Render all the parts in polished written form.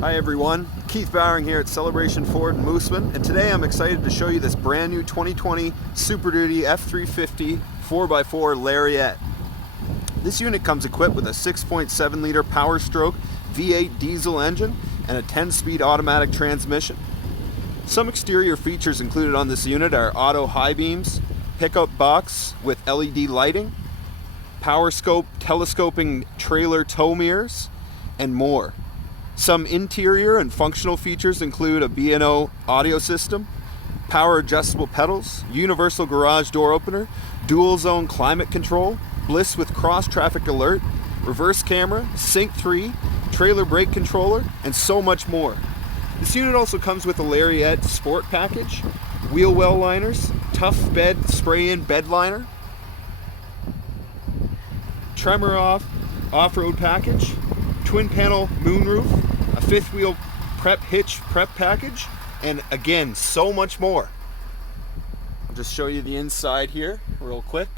Hi everyone, Keith Bowering here at Celebration Ford in Moosomin, and today I'm excited to show you this brand new 2020 Super Duty F-350 4x4 Lariat. This unit comes equipped with a 6.7 liter Power Stroke V8 diesel engine and a 10-speed automatic transmission. Some exterior features included on this unit are auto high beams, pickup box with LED lighting, power scope telescoping trailer tow mirrors, and more. Some interior and functional features include a B&O audio system, power adjustable pedals, universal garage door opener, dual zone climate control, bliss with cross traffic alert, reverse camera, sync 3, trailer brake controller, and so much more. This unit also comes with a Lariat Sport package, wheel well liners, tough bed spray-in bed liner, TREMOR off-road package, twin panel moonroof, a fifth wheel hitch prep package, and again, so much more. I'll just show you the inside here real quick.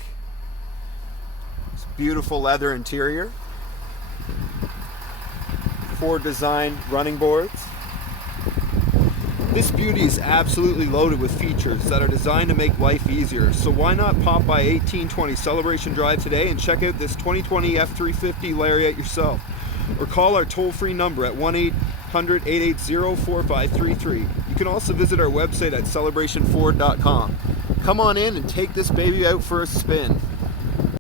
It's beautiful leather interior, Ford design running boards. This beauty is absolutely loaded with features that are designed to make life easier, so why not pop by 1820 Celebration Drive today and check out this 2020 F-350 Lariat yourself, or call our toll-free number at 1-800-880-4533. You can also visit our website at celebrationford.com. Come on in and take this baby out for a spin.